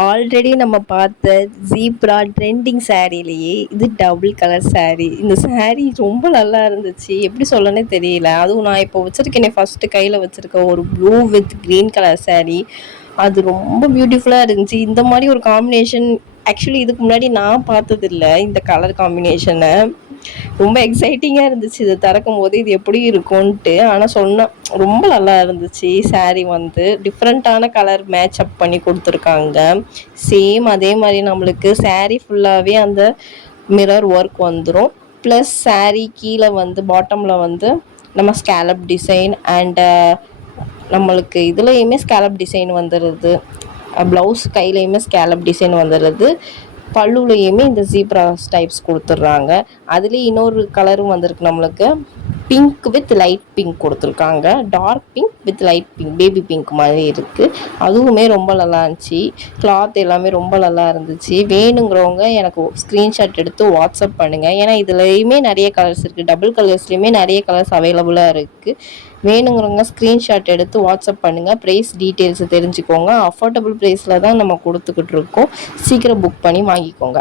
Already நம்ம பார்த்த zebra trending சாரீலேயே இது டபுள் கலர் சாரீ. இந்த சாரீ ரொம்ப நல்லா இருந்துச்சு. எப்படி சொல்லனே தெரியல. அதுவும் நான் இப்போ வச்சிருக்கேனே ஃபர்ஸ்ட்டு கையில வச்சிருக்க ஒரு blue with green colour sari. அது ரொம்ப பியூட்டிஃபுல்லா இருந்துச்சு. இந்த மாரி ஒரு காம்பினேஷன் ஆக்சுவலி இதுக்கு முன்னாடி நான் பார்த்ததில்ல. இந்த கலர் காம்பினேஷன. ரொம்ப எக்ஸைட்டிங்கா இருந்துச்சு இத திறக்கும்போது. இது எப்படி இருக்கும்ன்ட்டு. ஆனா சொன்னா ரொம்ப நல்லா இருந்துச்சு. சாரீ வந்து டிஃப்ரெண்ட்டான கலர் மேட்ச் அப் பண்ணி குடுத்துருக்காங்க. சேம் அதே மாரி நம்மளுக்கு சாரீ ஃபுல்லாவே அந்த மிரர் ஒர்க் வந்துரும். ப்ளஸ் சாரீ கீழ வந்து பாட்டம்ல வந்து நம்ம ஸ்கேலப் டிசைன் அண்ட் நம்மளுக்கு இதுலயுமே ஸ்கேலப் டிசைன் வந்துருது. ப்ளவுஸ் கையிலயுமே ஸ்கேலப் டிசைன் வந்துருது. பல்லுலையுமே இந்த ஜீப்ரா டைப்ஸ் குடுத்துடுறாங்க. அதுலேயே இன்னொரு கலரும் வந்திருக்கு நம்மளுக்கு. பிங்க் வித் லைட் பிங்க் குடுத்துருக்காங்க. Dark pink with light pink baby pink மாதிரி இருக்கு. அதுவுமே ரொம்ப நல்லா இருந்துச்சு. கிளாத் எல்லாமே ரொம்ப நல்லா இருந்துச்சு. வேணுங்கிறவங்க எனக்கு ஸ்க்ரீன்ஷாட் எடுத்து வாட்ஸ்அப் பண்ணுங்க. ஏன்னா இதுலயுமே நிறைய கலர்ஸ் இருக்கு. டபுள் கலர்ஸ்லயுமே நிறைய கலர்ஸ் அவைலபிளா இருக்கு. வேணுங்கிறவங்க ஸ்க்ரீன்ஷாட் எடுத்து வாட்ஸ்அப் பண்ணுங்க. ப்ரைஸ் டீட்டெயில்ஸ் தெரிஞ்சுக்கோங்க. அஃபோர்டபுள் ப்ரைஸில் தான் நம்ம கொடுத்துக்கிட்டு இருக்கோம். சீக்கிரம் புக் பண்ணி வாங்கிக்கோங்க.